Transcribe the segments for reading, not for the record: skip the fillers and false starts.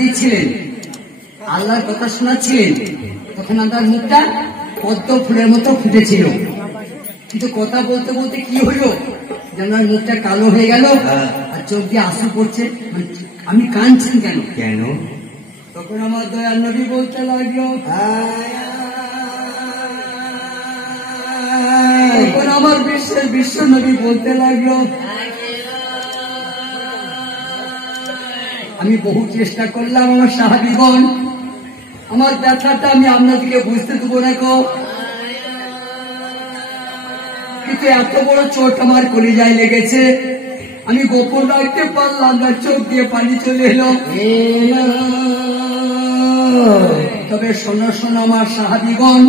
দিচ্ছিলেন, আল্লাহর কথা শোনাচ্ছিলেন, তখন আপনার মুখটা পদ্ম ফুলের মতো ফুটেছিল। কিন্তু কথা বলতে বলতে কি হলো, যেন মুখটা কালো হয়ে গেল আর চোখ দিয়ে আঁসু পড়ছে। আমি কাঁদছেন কেন? কেন? তখন আমার দয়াল নবী বলতে লাগলো, তখন আমার বিশ্ব নবী বলতে লাগলো, আমি বহু চেষ্টা করলাম আমার সাহাবীগণ, আমার ব্যথাটা আমি আপনাদেরকে বুঝতে দেবো না গো, কিন্তু এত বড় চোট আমার কলিজায় লেগেছে, আমি গোপন রাখতে পারলাম না, চোখ দিয়ে পানি চলে এলো। তবে শোনো শোনো আমার সাহাবীগণ,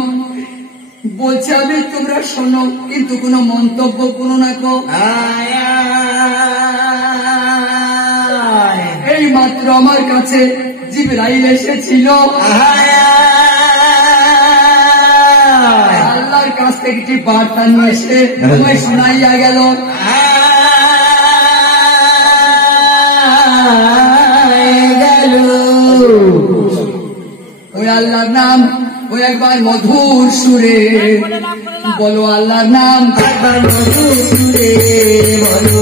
বলছে আমি তোমরা শোনো, কিন্তু কোনো মন্তব্য করো না গো। এই মাত্র আমার কাছে জিবরাইল এসেছিল, আল্লাহর কাছ থেকে একটি বার্তা নিয়ে এসে তোমায় শোনাইয়া গেল। ওই আল্লাহর নাম ওই একবার মধুর সুরে বলো, আল্লাহর নাম একবার মধুর সুরে বলো,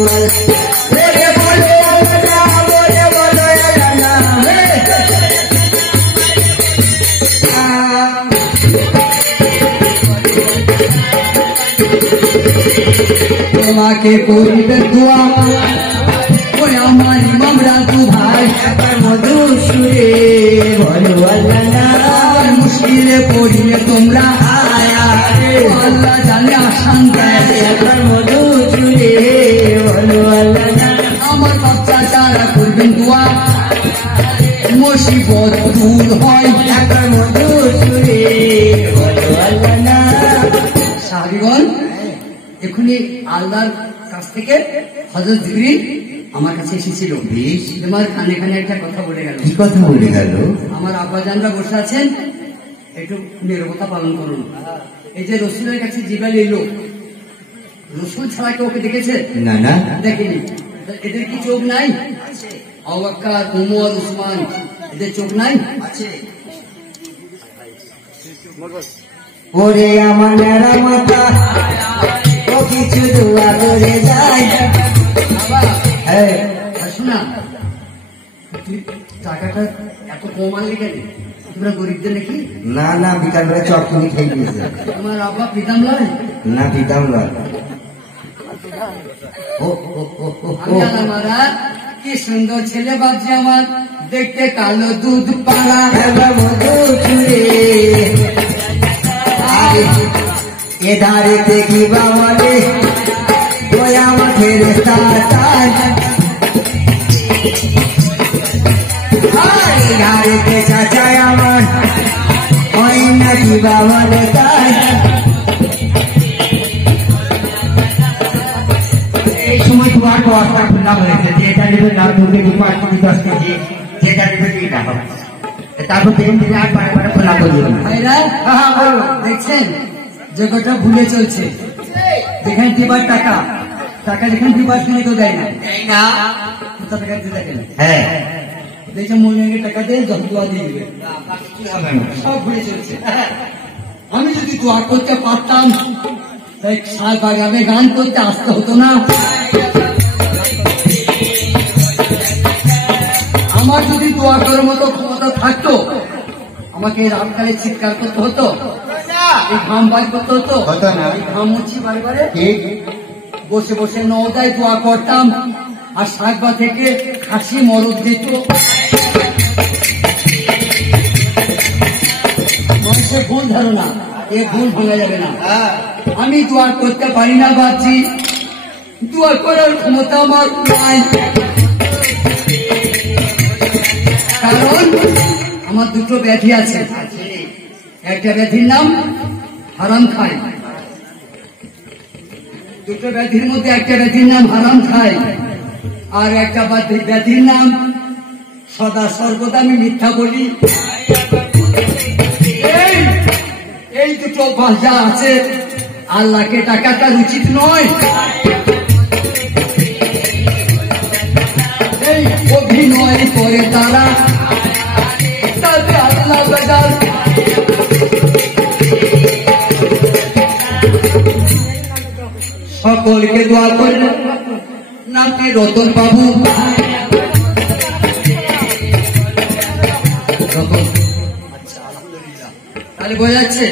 তোমাকে করিবে দোয়া ওই আমার ইমামরা দু ভাই, একবার মধুর সুরে বলো আল্লাহ নাম, মুশকিলে পড়িলে তোমরা আল্লাহ জানে আসান দেয়, একবার মধুর সুরে বলো আল্লাহ নাম, আমার বাচ্চা যারা করবেন দোয়া মুসিবত দূর হয়, একবার মধুর সুরে বলো আল্লাহ নাম। সাহাবীগণ, এখনই আল্লাহর কাছ থেকে হযরত জিবরিল আমার কাছে এসেছিল। বেশ, আমার কানে কানে একটা কথা বলে গেল। কি কথা বলে গেল? আমার আব্বাজানরা বসে আছেন, একটু নীরবতা পালন করুন। এই যে রসুলের কাছে জিবরাইল এলো, রসুল ছাড়া কেউ ওকে দেখেছে? না না, দেখেনি। এদের কি চোখ নাই? আবু বকর, উমর, উসমান, এদের চোখ নাই? আছে। ওরে আমার মাতা ও কিছু দোয়া করে যায়। শোনা, তুই টাকাটা এত কম আনলি কেন? তোমরা গরিবদের নাকি? না না, বিকালবেলা চপ কিনে খেয়ে দিয়েছে। তোমার আব্বা পিতাম লয়? না, পিতাম লয়। আমার কি সুন্দর ছেলে বাজছে আমার, দেখতে কালো দুধ পাড়া, এধারে দেখি বাবারে ওই আমার ফেরেশতা, এধারে চাচায় আমার ওই নাকি বাবারে তাই। এই সময় তোমার অবস্থা খুললাম হয়েছে যে এটা নেবে না, দুধে 5 কেজি 10 কেজি, যেটা নেবে এটা হবে। তারপর পেন দিলে আর বারে বারে খোলা করিও না। ভাইরা দেখছেন জগৎটা ভুলে চলছে, যেখানে দিবার টাকা, টাকা যেখানে দিবার কিনে তো দেয় না, কোথা টাকা দিয়ে দেখেন। হ্যাঁ, দেখছে মূল্যাঙ্গের টাকা দিয়ে দোয়া দিয়ে দিবে, সব ভুলে চলছে। আমি যদি দোয়া করতে পারতাম তাই বাগানে গান করতে আসতে হতো না। আমার যদি দোয়া করার মতো ক্ষমতা থাকতো, আমাকে রাতকালে চিৎকার করতে হতো, এই ঘাম বার করতে হতো না, এই ঘাম মুছি বারে বারে বসে বসে নওদায় দোয়া করতাম, আর সাগবা থেকে খাসি মরদ দিত। মানুষের ভুল ধারণা, এ ভুল ভাঙা যাবে না। আমি দোয়া করতে পারি না ভাবছি, দোয়া করার ক্ষমতা আমার নাই, কারণ আমার দুটো ব্যাধি আছে। একটা ব্যাধির নাম হারাম খায়, দুটো ব্যাধির মধ্যে একটা ব্যাধির নাম হারাম খায়, আর একটা ব্যাধির নাম সদা সর্বদা আমি মিথ্যা বলি। এই দুটো ভাষা আছে, আল্লাহকে টাকাটা উচিত নয়। এই অভিনয় করে তারা সকলকে দোয়া করলেন নাতি রতন বাবু। আচ্ছা আলহামদুলিল্লাহ, তাহলে বোঝা যাচ্ছে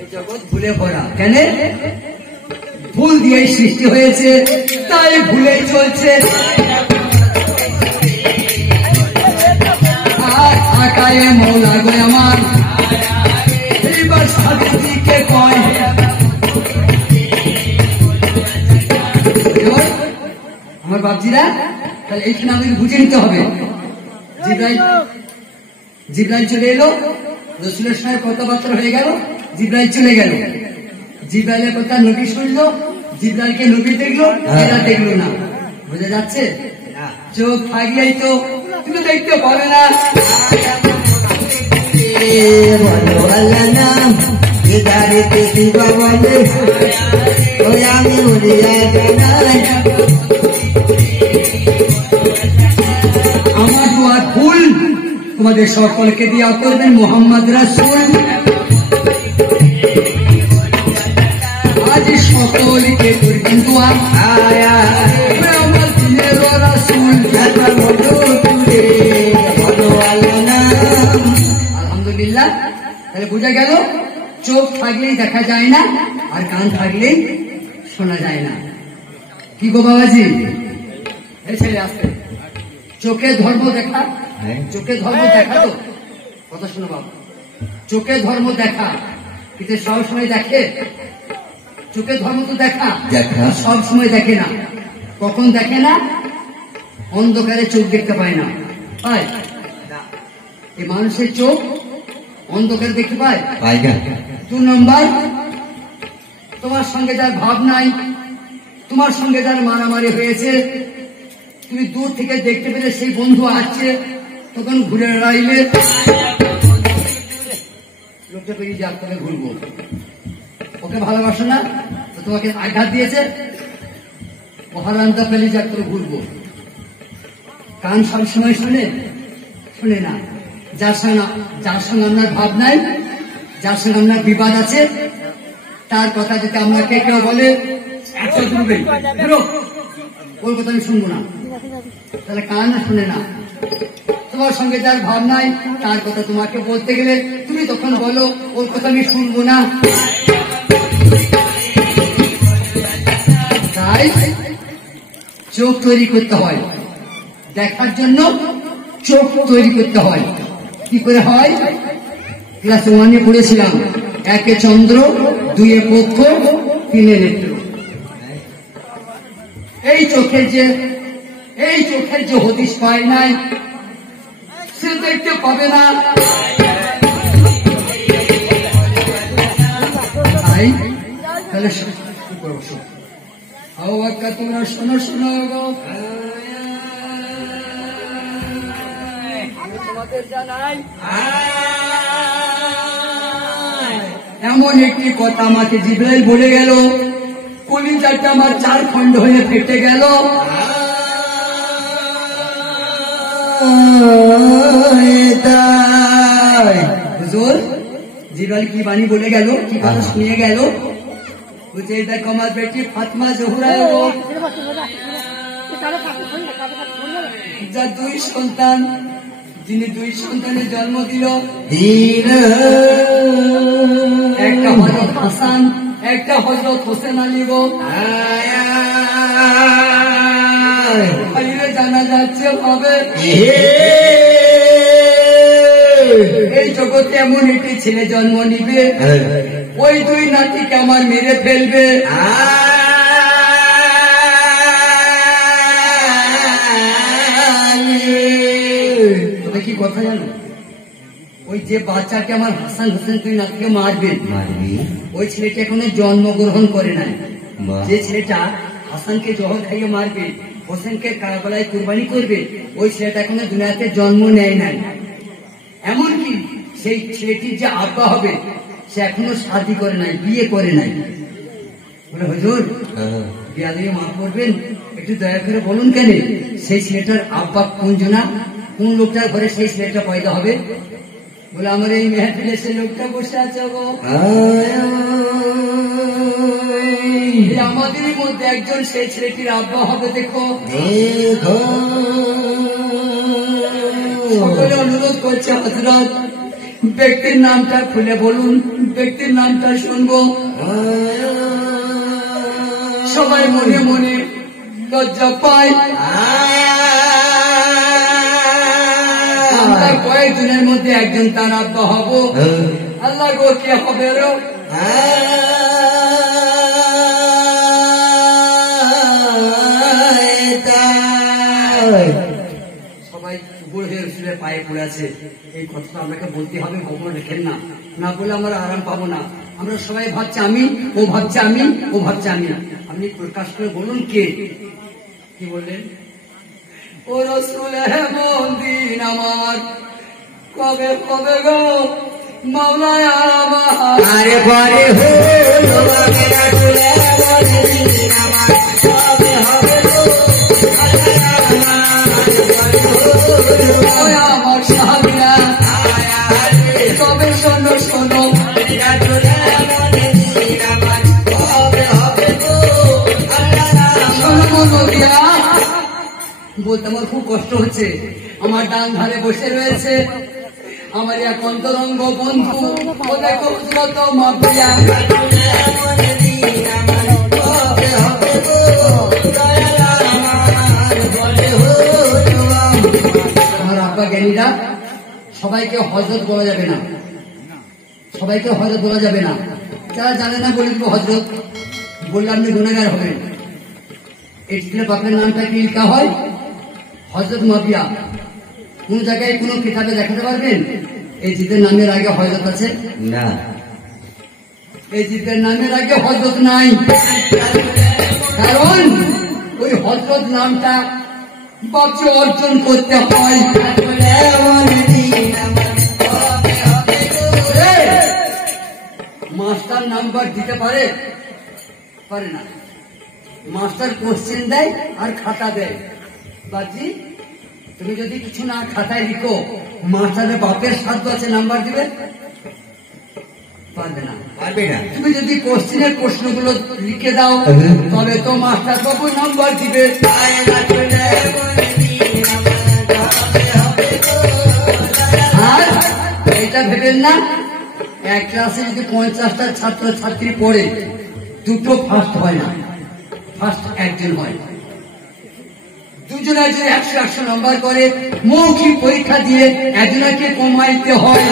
এই জগৎ ভুলে ভরা। কেন? ভুল দিয়ে সৃষ্টি হয়েছে, তাই ভুলেই চলছে। আর আকারে মৌলা গো আমার এইবার সাবিত্রীকে কয়, আমার বাপজিরা তাহলে এইখানে আমাকে বুঝে নিতে হবে। জিব্রাইল চলে এলো, রসুলের সঙ্গে কথাবার্তা হয়ে গেল, জিব্রাইল চলে গেল। জিব্রাইলের কথা নবী শুনলো, জিব্রাইলকে নবী দেখলো, এরা দেখলো না। বোঝা যাচ্ছে? চোখ থাকলেই তো তুমি দেখতে পাবে না। বলো আল্লাহ নাম এদারেতে দিবা বলে ওই আমি উড়িয়া জানাই। আমার দোয়ার ফুল তোমাদের সকলকে দিয়া করবেন মোহাম্মদ রাসূল। আজ সকলকে করবেন দোয়া আমার দিনের রাসূল। বলো আল্লাহ নাম। আলহামদুলিল্লাহ, তাহলে বোঝা গেল চোখ থাকলেই দেখা যায় না, আর কান থাকলেই শোনা যায় না। কি গো বাবাজি, এই ছেলে আসতে চোখে ধর্ম দেখা, চোখে ধর্ম দেখা তো কথা শোনো বাবা, চোখে ধর্ম দেখা কিন্তু সব সময় দেখে? চোখে ধর্ম তো দেখা সব সময় দেখে না। কখন দেখে না? অন্ধকারে চোখ দেখতে পায় না। পায় এই মানুষের চোখ অন্ধকারে দেখতে পায়? 2 নম্বর, তোমার সঙ্গে যার ভাব নাই, তোমার সঙ্গে যার মারামারি হয়েছে, তুমি দূর থেকে দেখতে পেলে সেই বন্ধু আসছে, তখন ঘুরে দাঁড়াইলে লোকটা পেরিয়ে যাক তবে ঘুরবো। ওকে ভালোবাসো না তো তোমাকে আঘাত দিয়েছে, মহারান্তা পেলে যাক তবে ঘুরবো। কান সবসময় শুনে শুনে না। যার সঙ্গে আপনার ভাব নাই, যার সঙ্গে আপনার বিবাদ আছে, তার কথা যদি আপনাকে কেউ বলে একশো শুনবে, ওর কথা আমি শুনবো না, তাহলে কান শুনে না। তোমার সঙ্গে যার ভাব নাই, তার কথা তোমাকে বলতে গেলে তুমি তখন বলো ওর কথা আমি শুনবো না। তাই চোখ তৈরি করতে হয়, দেখার জন্য চোখ তৈরি করতে হয়। কি করে হয়? ক্লাস 1-এ পড়েছিলাম, 1-এ চন্দ্র, 2-এ পক্ষ, 3-এ নেত্র। এই চোখের যে হদিস পায় নাই সে দেখতে পাবে না। তাহলে কি করবো? তোমরা শোনো শোনো গো, তোমাদের জানাই এমন একটি কথা আমাকে জিব্রাইল বলে গেল, কলিজাটা আমার 4 খণ্ড হয়ে ফেটে গেল। হুজুর জিব্রাইল কি বাণী বলে গেল, কি কথা শুনিয়ে গেল? বুঝে দেখো আমার বেটি ফাতিমা জোহরা যার 2 সন্তান, যিনি 2 সন্তানের জন্ম দিল, একটা হযরত হাসান, একটা হযরত হোসেন আলী গো। জানা যাচ্ছে হবে এই জগতে এমন একটি ছেলে জন্ম নিবে, ওই 2 নাতিকে আমার মেরে ফেলবে। কি কথা জানো? ওই যে বাচ্চাকে আমার হাসান হোসেন 2 নাতিকে মারবে, ওই ছেলেটা এখনো জন্মগ্রহণ করে নাই। যে ছেলেটা হাসানকে জহর খাইয়ে মারবে, হোসেনকে কারবালায় কুরবানি করবে, ওই ছেলেটা এখনো দুনিয়াতে জন্ম নেয় নাই। এমনকি সেই ছেলেটির যে আব্বা হবে সে এখনো শাদী করে নাই, বিয়ে করে নাই। বলে হুজুর বিয়া দিয়ে মাফ করবেন, একটু দয়া করে বলুন কেন সেই ছেলেটার আব্বা কোন জনা, কোন লোকটার ঘরে সেই ছেলেটা পয়দা হবে? বলে আমার এই মেহফিলে সে লোকটা বসে আছে গো, আমার তোমাদেরই মধ্যে একজন সেই ছেলেটির আব্বা হবে। দেখো সকলে অনুরোধ করছে হযরত, ব্যক্তির নামটা খুলে বলুন, ব্যক্তির নামটা শুনবো। সবাই মনে মনে লজ্জা পায়। আমরা কয়েকজনের মধ্যে একজন তার আব্বা হব। আল্লাহ গো, কে হবে? সবাই বুড়ো হয়ে উঠলে পায়ে পড়ে আছে। এই কথাটা আপনাকে বলতে হবে, খবর রেখেন না, না বলে আমরা আরাম পাবো না। আমরা সবাই ভাবছি আমি, ও ভাবছে আমি, ও ভাবছে আমি। আপনি প্রকাশ করে বলুন কে? কি বললেন? ও রাসূল এমন দিন আমার কবে কবে গো মাওলায় আমার। আরে পরে হলো রাসূল এমন দিন আমার কবে হবে গো আমার সাহাবীরা তবে শোনো শোনো, রাসূল এমন দিন আমার কবে হবে গো বলতে আমার খুব কষ্ট হচ্ছে। আমার ডান ধারে বসে রয়েছে আমার এক অন্তরঙ্গ বন্ধু, ও দেখো কত মাপিয়া। আমার আব্বা জ্ঞানীরা সবাইকে হযরত বলা যাবে না, সবাইকে হযরত বলা যাবে না। যারা জানে না বলে দিব হযরত, বললে আপনি গুনাহগার হবেন। এই ছেলে বাপের নামটা কি লিখা হয়? হযরত মাপিয়া। কোন জায়গায় কোন কিতাবে দেখাতে পারবেন এই জিদের নামের আগে হযরত আছে? না, এই জিদের নামের আগে হযরত নাই। কারণ ওই হযরত নামটা বাপকে অর্জন করতে হয়। মাস্টার নাম্বার দিতে পারে? পারে না। মাস্টার কোশ্চেন দেয় আর খাতা দেয়। বাজি তুমি যদি কিছু না খাতায় লিখো, মাস্টারের বাপের সাধ্য আছে নাম্বার দিবে? পারবে না, পারবে না। তুমি যদি কোশ্চেনের প্রশ্নগুলো লিখে দাও তবে তো মাস্টার বাবু নাম্বার দিবে। আর এটা ভেবেন না এক ক্লাসে যদি 50টা ছাত্র ছাত্রী পড়ে, দুটো ফার্স্ট হয় না, ফার্স্ট একজন হয়। দুজনে যদি 100 নম্বর করে মৌখিক পরীক্ষা দিয়ে একজনকে কমাইতে হয়।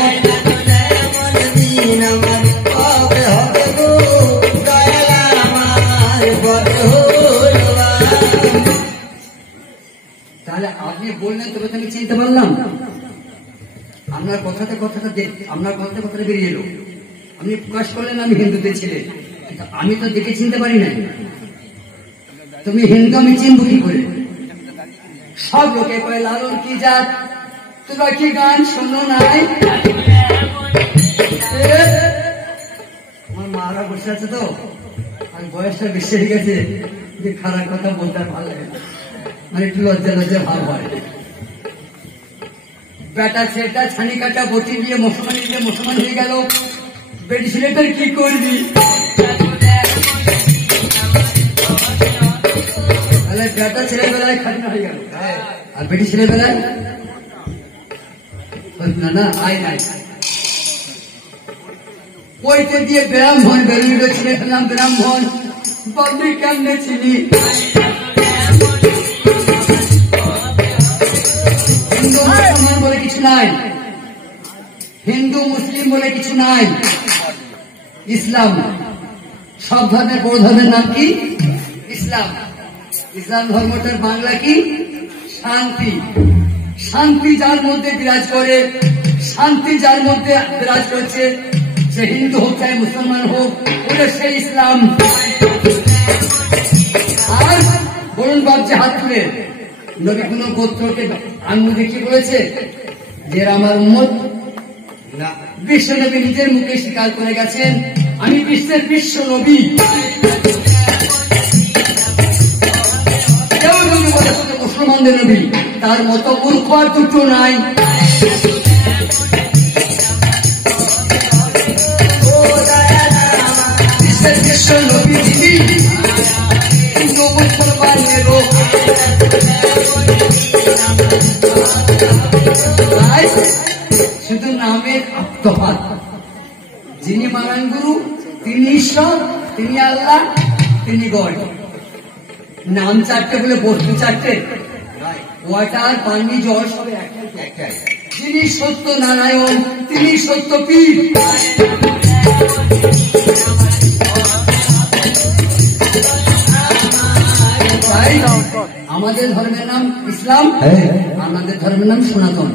তাহলে আপনি বললেন তবে আমি চিনতে পারলাম। আপনার কথাতে কথাটা বেরিয়ে এলো। আপনি প্রকাশ করলেন আমি হিন্দুদের ছেলে, আমি তো দেখে চিনতে পারি না। তুমি হিন্দু, আমি চিনব কি করে? সব লোকে কয় লালন কি জাত, তোরা কি গান শোনো নাই? আমার মারা বসে আছে তো, আর বয়সটা বেশি হয়ে গেছে, যে খারাপ কথা বলতে আর ভালো লাগে না, মানে একটু লজ্জা লজ্জা ভাব হয়। বেটা ছেলেটা ছানি কাটা বটি দিয়ে মুসলমান হয়ে গেল, বেটি ছেলেটার কি করবি? তাহলে বেটা ছেলেবেলায় খাজনা হয়ে গেল, আর বেটি ছেলেবেলায় না আয় নাই। ওইতে দিয়ে ব্রাহ্মণ বেরোইল, ছেলে ফেলাম ব্রাহ্মণ, বলবি কেমনে চিনি? হিন্দু মুসলমান বলে কিছু নাই, হিন্দু মুসলিম বলে কিছু নাই। ইসলাম, সব ধর্মের বড় ধর্মের নাম কি? ইসলাম। ইসলাম ধর্মটার বাংলা কি? শান্তি। শান্তি যার মধ্যে বিরাজ করে, শান্তি যার মধ্যে বিরাজ করছে, সে হিন্দু হোক চাই মুসলমান হোক, ওটা সেই ইসলাম। আর বলুন বাবজি হাত তুলে, নবী কোন গোত্রকে আঙ্গুল দেখিয়ে বলেছে যে আমার উম্মত? না। বিশ্ব নবী নিজের মুখে স্বীকার করে গেছেন আমি বিশ্বের বিশ্ব নবী। কেউ নবী বলে মুসলমানদের নবী, তার মতো মূর্খ আর দুটো নাই। বিশ্বের বিশ্ব নবী যিনি, ভাই শুধু নামের তফাৎ। যিনি মারান গুরু তিনি ঈশ্বর, তিনি আল্লাহ, তিনি গড। নাম চারটে বলে বস্তু চারটে, ওয়াটার পানি জল সব একটাই। যিনি সত্য নারায়ণ তিনি সত্য পীর। আমাদের ধর্মের নাম ইসলাম, আমাদের ধর্মের নাম সনাতন।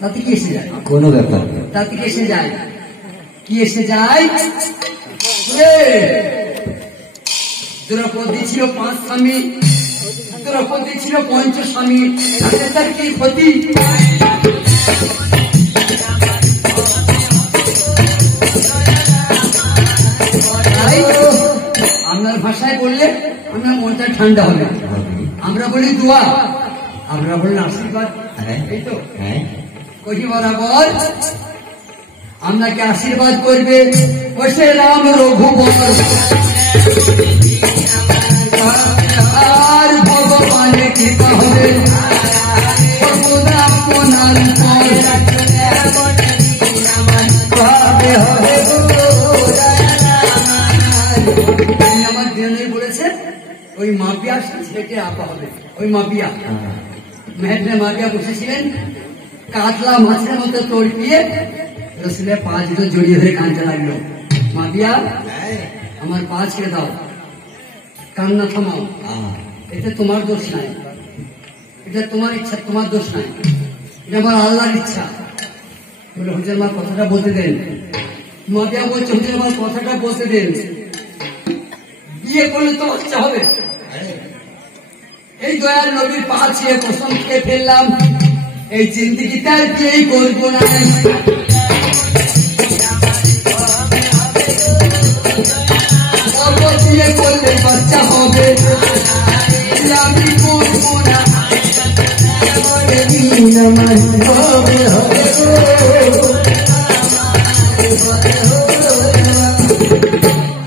তাতে কি এসে যায়? কোনো ব্যাপার তাতে কি এসে যায়? কি এসে যায়? দ্রৌপদী ছিল 5 স্বামী, দ্রৌপদী ছিল পঞ্চস্বামী, তার কি ক্ষতি? আপনার ভাষায় বললে আপনার মনটা ঠান্ডা হবে। আমরা বলি দোয়া, আমরা বললাম আশীর্বাদ। এই তো কহি বরাবর আপনাকে আশীর্বাদ করবে ওসে রাম রঘুবর, আর ভগবানের কৃপা হবে আপনার আমার দিনে বলেছে ওই মাপিয়া ছেলেকে আপা হবে। ওই মাপিয়া মেহেদে মাপিয়া বসেছিলেন, কাতলা মাছের মতো তড়পিয়ে রসুলের পা দুটো জড়িয়ে ধরে কাঁদতে লাগলো। মাপিয়া আমার পা ছেড়ে দাও, কান্না থামাও, এটা তোমার দোষ নাই, এটা তোমার ইচ্ছা, তোমার দোষ নাই, এটা আমার আল্লাহর ইচ্ছা। বলে হুজুর আমার কথাটা বলতে দেন। মাপিয়া বলছে হুজুর আমার কথাটা বলতে দেন, বিয়ে করলে তো বাচ্চা হবে। এই দয়াল নবীর পা ছিঁড়ে কসম খেয়ে ফেললাম এই জিন্দিগিতে আর বিয়েই করবো না। বিয়ে করলে বাচ্চা হবে, আমি করবো না।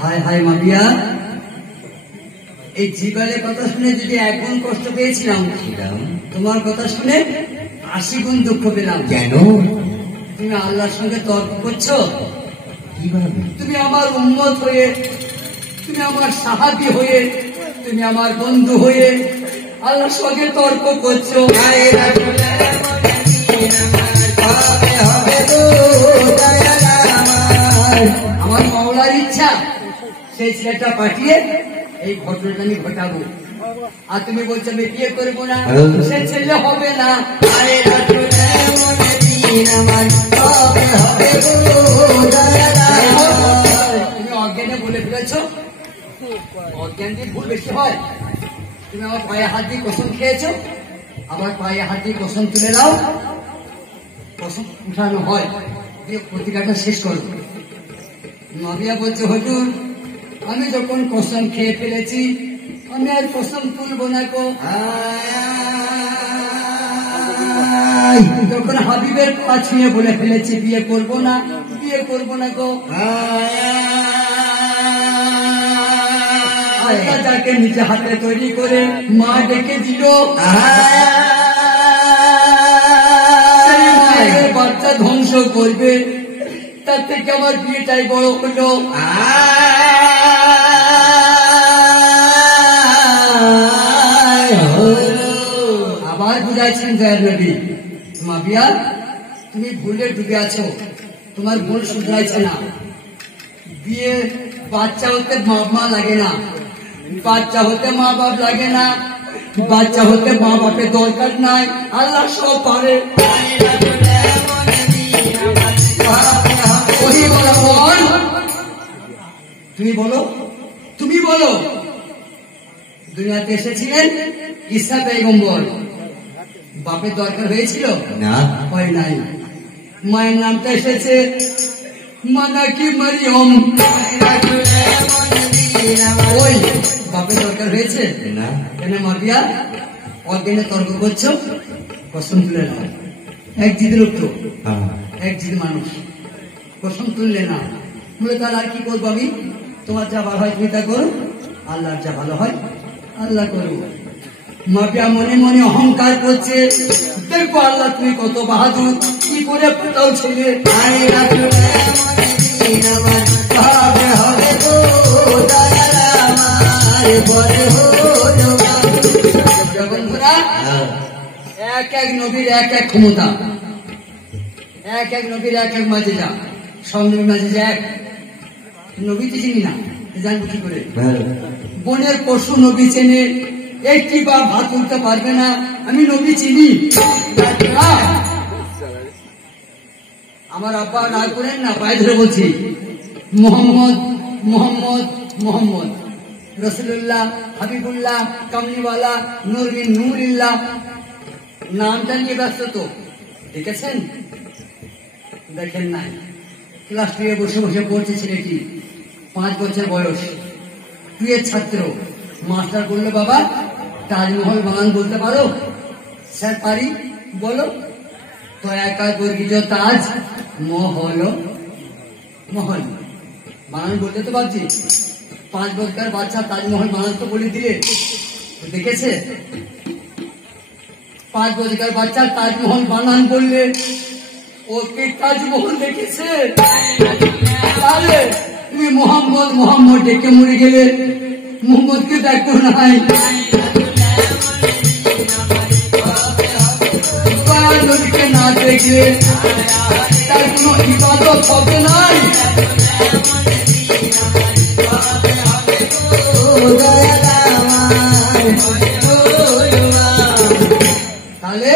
হায় হায় মাবিয়া, এই জীবনের কথা শুনে যদি 1 গুণ কষ্ট পেয়েছিলাম, তোমার কথা শুনে 80 গুণ দুঃখ পেলাম। কেন? তুমি আল্লাহর সঙ্গে তর্ক করছো। তুমি আমার উম্মত হয়ে, তুমি আমার সাহাবী হয়ে, তুমি আমার বন্ধু হয়ে আল্লাহর সঙ্গে তর্ক করছো। আমার মাওলার ইচ্ছা সেই ছেলেটা পাঠিয়ে এই ঘটনাটা আমি ঘটাবো, আর তুমি বলছো আমি বিয়ে করবো না, সে ছেলে হবে না। তুমি অজ্ঞানে বলে ফেলেছ, অজ্ঞান দিয়ে ভুল বেশি হয়। তুমি আমার পায়ে হাত দিয়ে কসম খেয়েছো, আমার পায়ে হাত দিয়ে কসম তুলে নাও, কসম উঠানো হয়, দিয়ে প্রতিকারটা শেষ করো। নবিয়া বলছে হুজুর আমি যখন কসম খেয়ে ফেলেছি আমি আর কসম তুলবো না গো। যখন হাবিবের পা ছুঁয়ে বলে ফেলেছি বিয়ে করবো না, বিয়ে করবো না গো। যাকে নিজে হাতে তৈরি করে মা ডেকে দিল, বাচ্চা ধ্বংস করবে, তার থেকে আমার বিয়েটাই বড় হলো। আবার বুঝাইছেন দয়াল নবী, মাবিয়া তুমি ভুলে ডুবে আছো, তোমার ভুল শুধরাইছে না। বিয়ে বাচ্চা হতে বাপ মা লাগে না, বাচ্চা হতে মা বাপ লাগে না, বাচ্চা হতে মা বাপের দরকার নাই, আল্লাহ সব পারে। তুমি বলো, তুমি বলো দুনিয়াতে এসেছিলেন ঈসা পয়গম্বর, বাপের দরকার হয়েছিল না? হয় নাই। মায়ের নামটা এসেছে মানাকি মারিয়ম, ওই বাপের দরকার হয়েছে না? কেন মারিয়া অজ্ঞানে তর্ক করছো? কসম তুলে নাও। এক জিদ লোক তো, এক জিদ মানুষ, কসম তুললে না। বলে তাহলে আর কি করবো আমি? তোমার যা ভালো হয় তুমি তা করো, আল্লাহর যা ভালো হয় আল্লাহ করো। মাপিয়া মনে মনে অহংকার করছে, দেখো আল্লাহ তুমি কত বাহাদুর, কি কি করে ফোটাও ছেলে এক এক নবীর এক এক ক্ষমতা, এক এক নবীর এক এক মাজেজা, সব নবীর মাজেজা এক। নবী তো চিনি না, জানবো কি করে? বনের পশু নবী চেনে, একটি বা ভাত তুলতে পারবে না, আমি নবী চিনি। আমার আব্বা রাগ করেন না, পায়ে ধরে বলছি, মোহাম্মদ মোহাম্মদ মোহাম্মদ রসুল্লাহ হাবিবুল্লাহ কামলিওয়ালা নুরবিন নুরিল্লাহ, নামটা নিয়ে ব্যস্ত তো, দেখেছেন? দেখেন নাই? ক্লাস 2 বসে বসে পড়ছে ছেলেটি, 5 বছর বয়স, 2 এর ছাত্র। মাস্টার বললো, বাবা তাজমহল বানান বলতে পারো? স্যার পারি। বলো। তো একা বর্গিজ তাজ মহল, মহল বানান বলতে তো পারছি। 5 বছর বাচ্চা তাজমহল বানান তো বলে দিলে, দেখেছে? 5 বছর বাচ্চা তাজমহল বানান বললে, ওকে তাজমহল দেখেছে? আরে তুমি মোহাম্মদ মোহাম্মদ ডেকে মরে গেলে, মোহাম্মদকে দেখো নাই। নদীকে না দেখলে তার কোনো ইবাদত হবে নাই। তাহলে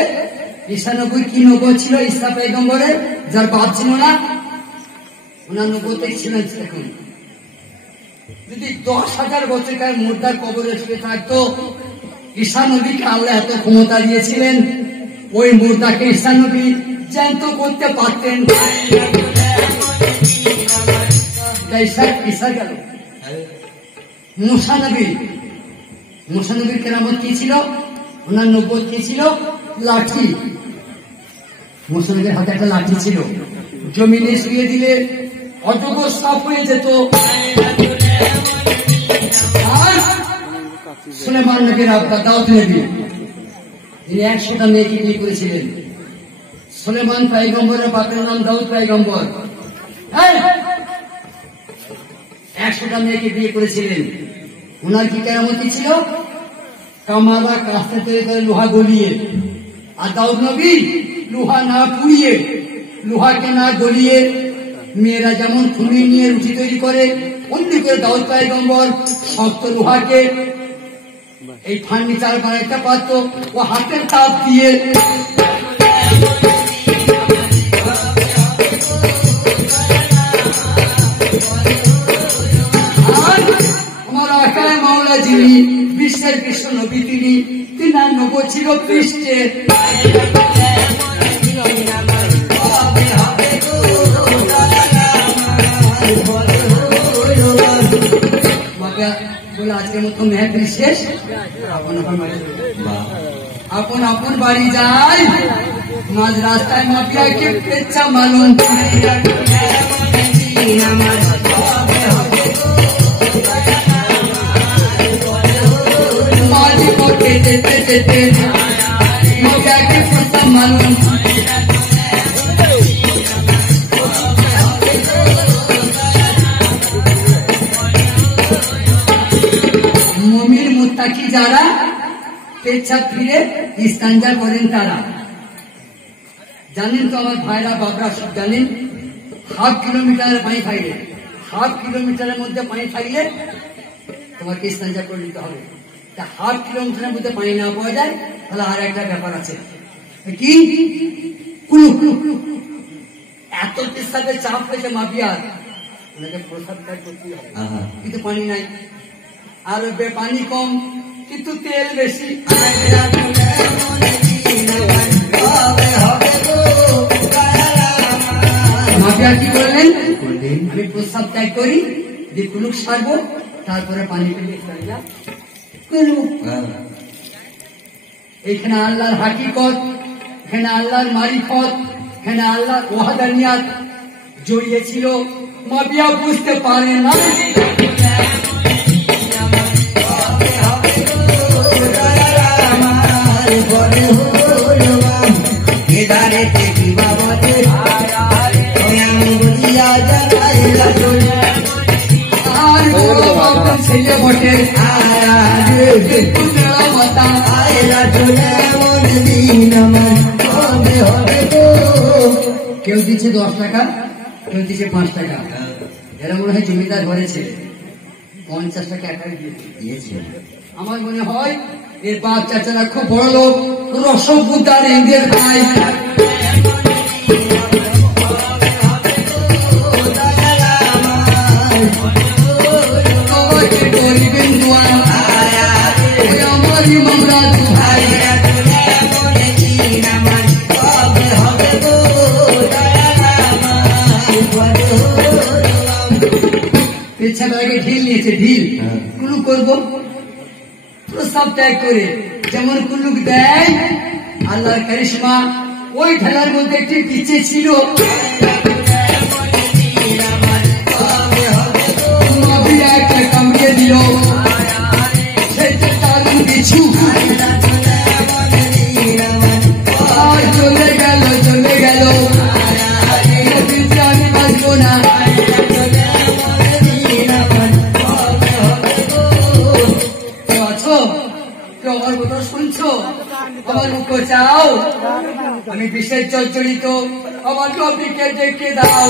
ঈসা নবী কি নবুয়ত ছিল? ঈসা পয়গম্বরের যার বাপ ছিল না, ওনার নবুয়ত ছিলেন। এখন যদি 10,000 বছরকার মুর্দার কবরে শুয়ে থাকতো, ঈসা নবীকে আল্লাহ এত ক্ষমতা দিয়েছিলেন, ওই মুর্দাকে ঈসা নবী জ্যান্ত করতে পারতেন। ঈসা গেল। মুসা নবী, মুসা নবীর কেরামত কি ছিল? ওনার নবুয়ত কি ছিল? লাঠি। মুসা নবীর হাতে একটা লাঠি ছিল, জমিনে শুয়ে দিলে অজগর সাপ হয়ে যেত। আর সুলেমান নবীর আব্বা দাউদ নবী, তিনি 100টা মেয়েকে বিয়ে করেছিলেন। সুলেমান পয়গম্বরের বাপের নাম দাউদ পয়গম্বর, 100টা মেয়েকে বিয়ে করেছিলেন। ওনার কি কেরামতি ছিল? কামালা কাস্তে তৈরি করে লোহা গলিয়ে, আর দাউদ নবী লোহা না পুড়িয়ে, লোহাকে না গলিয়ে, মেয়েরা যেমন খুনি নিয়ে রুটি তৈরি করে, অমনি করে দাউদ পয়গম্বর শক্ত লোহাকে এই ফার্নিচার বানাইতে পারত ও হাতের তাপ দিয়ে। আমার আকায় মাওলা যিনি, বিশ্বের বিশ্ব নবী তিনি, তিনার নবুয়ত ছিল পৃষ্ঠে। বলে আজকের মতো মেহফিল শেষ, আপন আপন বাড়ি যাই। মাঝ রাস্তায় মাফিয়াকে পেচ্ছা মালুম, মাঝি পথে যেতে যেতে মাফিয়াকে পেচ্ছা মালুম। মুমিন মুত্তাকি যারা পেচ্ছাপ ফিরে ইস্তাঞ্জা করেন তারা। জানেন তো আমার ভাইরা বাবরা সব জানেন, 1/2 কিলোমিটারের পানি খাইলে, 1/2 কিলোমিটারের মধ্যে পানি খাইলে তোমাকে ইস্তাঞ্জা করে নিতে হবে। তা 1/2 কিলোমিটারের মধ্যে পানি না পাওয়া যায়, তাহলে আর একটা ব্যাপার আছে, কি কুলু কুলু। এত পেশাবের চাপ পেয়েছে মাফিয়ার, ওনাকে প্রসাদ ত্যাগ করতে হবে, কিন্তু পানি নাই। আর পানি কম কিন্তু তেল বেশি। মাফিয়া কি করলেন? আমি প্রস্তাব ত্যাগ করি, যে কুলুক সারবো, তারপরে পানি পেলে এখানে আল্লাহর হাকিকত, এখানে আল্লাহর মারিফত, এখানে আল্লাহর ওয়াহদানিয়াত জড়িয়েছিল। মাফিয়া বুঝতে পারে না। ধারে দেখি বাবতে বলিয়া জানাইলা চলে আর ছেলে বটে মাতা আয়লা চলে মন দিন আমার হবে হবে গো। কেউ দিচ্ছে 10 টাকা, কেউ দিচ্ছে 5 টাকা। এরা মনে হয় জমিদার ধরেছে, 50 টাকা একাই দিয়েছে। আমার মনে হয় এর বাপ চাচারা খুব বড় লোক, রসগুদার ইন্দ্রের ভাই। গরিবের দোয়া আমারই মামলা ভাই পেছাটাকে ঢিল নিয়েছে, ঢিল কুলু করবো প্রস্তাব ত্যাগ করে। যেমন কুলুক দেয় আল্লাহর কারিশমা, ওই ঢেলার মধ্যে একটি পিছে ছিল, একটা কামড়ে দিল, সেটা তালু বিছু আর চলে গেল চলে গেল। আমি বাঁচবো না। আমার কথা শুনছো? আমার মুখ চাও, আমি বিশেষ জর্জরিত, আমার টপিকে ডেকে দাও।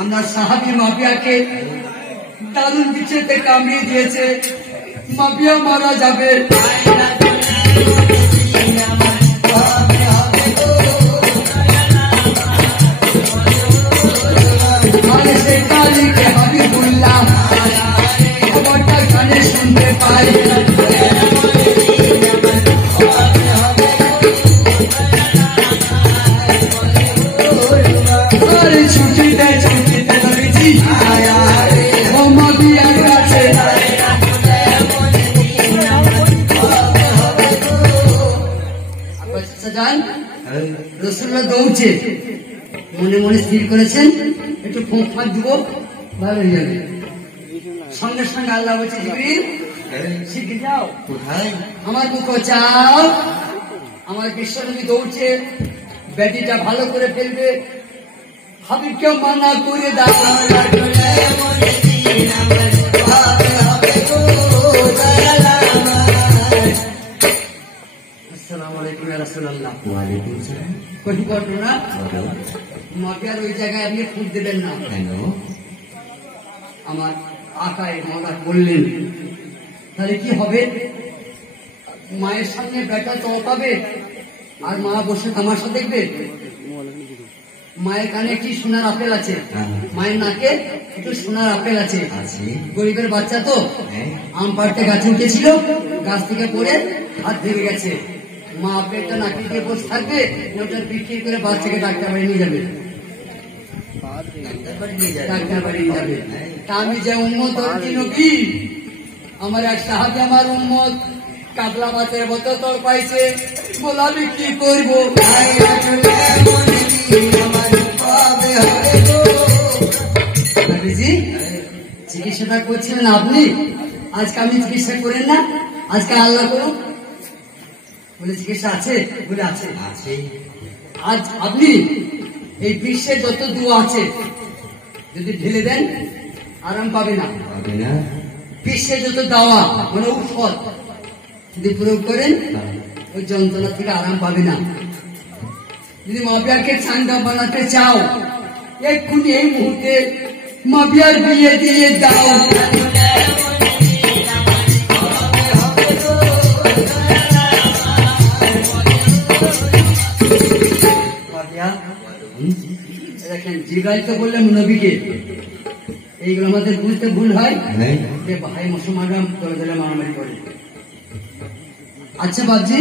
আমরা সাহাবী মাফিয়াকে দারুণ বিচ্ছেদে কামড়িয়ে দিয়েছে, মাফিয়া মারা যাবে। সেই কালীকে হাবিবুল্লাহ খবরটা কানে শুনতে পাই। ছুটিতে ছুটিতে ধরেছি ও মাফিয়ার কাছে। রসুল্লাহ দৌড়ছে, মনে মনে স্থির করেছেন একটু ফোঁক ফাঁক দিব, ভালো হয়ে যাবে। সঙ্গে সঙ্গে আল্লাহ বলছে জিবরিল শিখে যাও, কোথায় আমার মুখ চাও। আমার বিশ্বনবী দৌড়ছে, ব্যাটিটা ভালো করে ফেলবে, হাবিবকে মানা করে দাও। মাফিয়ার ওই জায়গায় আপনি খুঁজ দেবেন না। আমার আকায় মামলা বললেন, তাহলে কি হবে? মায়ের সামনে বেটা চমকাবে আর মা বসে তামাশা দেখবে। মায়ের কানে একটি সোনার আপেল আছে, মায়ের নাকে একটু সোনার আপেল আছে। গরিবের বাচ্চা তো আম পাড়তে গাছে উঠেছিল, গাছ থেকে পড়ে হাত ভেঙে গেছে। মা আপেলটা নাকি দিয়ে বসে থাকবে, ওটা বিক্রি করে বাচ্চাকে ডাক্তার বাড়ি নিয়ে যাবে, ডাক্তার বাড়ি নিয়ে যাবে। তা আমি যে উম্মত নবী, আমার এক সাহাবী আমার উম্মত কাতলা মাছের মতো তোর পাইছে, বলে আমি কি করবো? চিকিৎসাটা করছিলেন আপনি, আজকে আপনি চিকিৎসা করেন না, আজকে আল্লাহ করুন। বলে চিকিৎসা আছে? বলে আছে। আজ আপনি এই বিশ্বে যত দোয়া আছে যদি ঢেলে দেন আরাম পাবে না। বিশ্বে যত দাওয়া মানে ঔষধ যদি প্রয়োগ করেন ওই যন্ত্রণা থেকে আরাম পাবে না। যদি মাফিয়াকে চাঙ্গা বানাতে চাও, এক্ষুনি এই মুহূর্তে মাফিয়ার বিয়ে দিয়ে দাও। দেখেন জিগাই তো বললেন নবীকে, এইগুলো আমাদের বুঝতে ভুল হয় যে ভাই মুসলমানরা দলে দলে মারামারি করে। আচ্ছা বাবজি,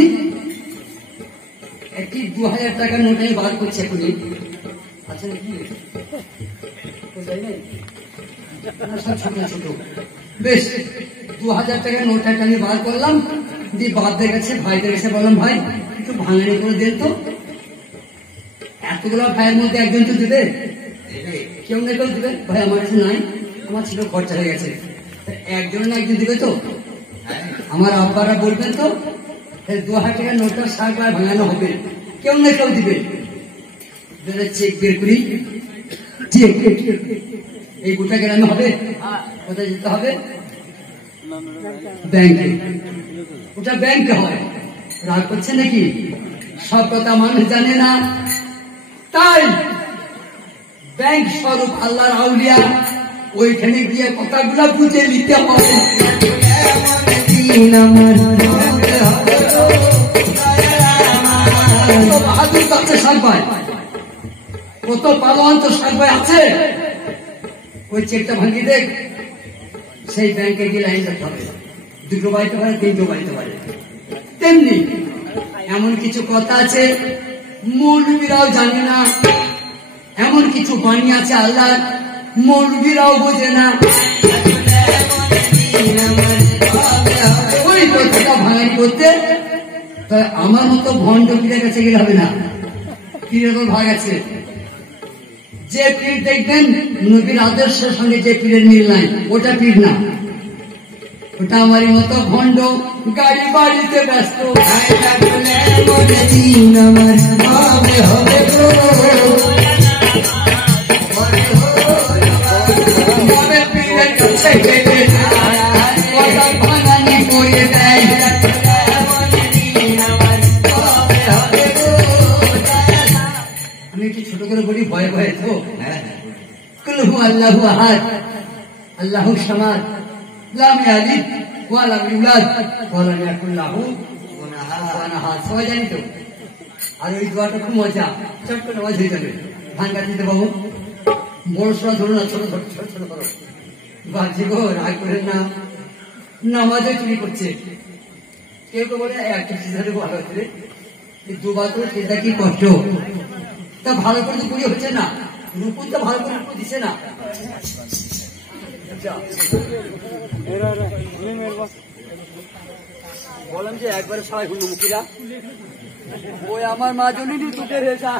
একটি 2000 টাকার নোট আমি বার করছি এখনই। আচ্ছা নাকি সব ছোট ছোট বেশ 2000 টাকার নোটটা আমি বার করলাম, দিয়ে বাপদের কাছে ভাইদের কাছে বললাম, ভাই একটু ভাঙানি করে দেন তো। এতগুলো ভাইয়ের মধ্যে একজন তো দেবে, কেউ না কেউ দেবে। ভাই আমার কাছে নাই, আমার ছিল খরচা হয়ে গেছে, একজন না একজন দেবে তো। আমার আব্বারা বলবেন তো 2000 টাকার নোটটা 60 বার ভাঙানো হবে, কেউ না কেউ দিবে। চেক বের করি, চেক এই গোটা গ্রামে হবে, কোথায় যেতে হবে? ব্যাংকে। ওটা ব্যাংকে হয়। রাগ করছে নাকি? সব কথা মানুষ জানে না, তাই ব্যাংক স্বরূপ আল্লাহর আউলিয়া, ওইখানে গিয়ে কথাগুলো বুঝে নিতে হবে। বাহাদুর কাছে সাকবাই, কত পালোয়ান তো সাকবাই আছে। ওই চেকটা ভাঙিয়ে দেখ, সেই ব্যাংকে গিয়ে লাইন রাখতে হবে। 2টো বাড়িতে পারে, 3টো বাড়িতে পারে। তেমনি এমন কিছু কথা আছে মৌলবীরাও জানে না, এমন কিছু বাণী আছে আল্লাহ মৌলবীরাও বোঝে না। ওই কথাটা ভাঙাই করতে তাই আমার মতো ভণ্ড পীরের কাছে গেলে হবে না। পীরের তো ভাগ আছে, যে পীর দেখবেন নবীর আদর্শের সঙ্গে যে পীরের মিল নাই, ওটা পীর না, ওটা আমারই মতো ভণ্ড, গাড়ি বাড়িতে ব্যস্ত। পীরের কাছে গেলে ভাঙানি করে দেয়। আমি একটু ছোট করে বলি, ভয়ে ভয়ে তো। কুল হু আল্লাহু আহাদ আল্লাহু সামাদ লাম ইয়ালিদ ওয়া লাম ইউলাদ ওয়া লাম ইয়াকুল লাহু কুফুয়ান আহাদ। সবাই জানি তো। আর ওই দোয়াটা খুব মজা, চট করে নামাজ হয়ে যাবে। ধান কাটতে বাবু বড় সড়া ধরো না, ছোট ছোট ছোট ছোট করো। ভাবছি গো রাগ করেন না, নামাজে চুরি করছে। কেউ কেউ বলে একটা সিদ্ধান্ত ভালো হচ্ছে, 2বার করে সেটা কি কষ্ট। তা ভালো করে তো চুরি হচ্ছে না, রূপুন তো ভালো করে রূপ দিচ্ছে না। বললাম যে একবারে সবাই হুলুমুখিরা, ওই আমার মা জন্য তোকে রেখা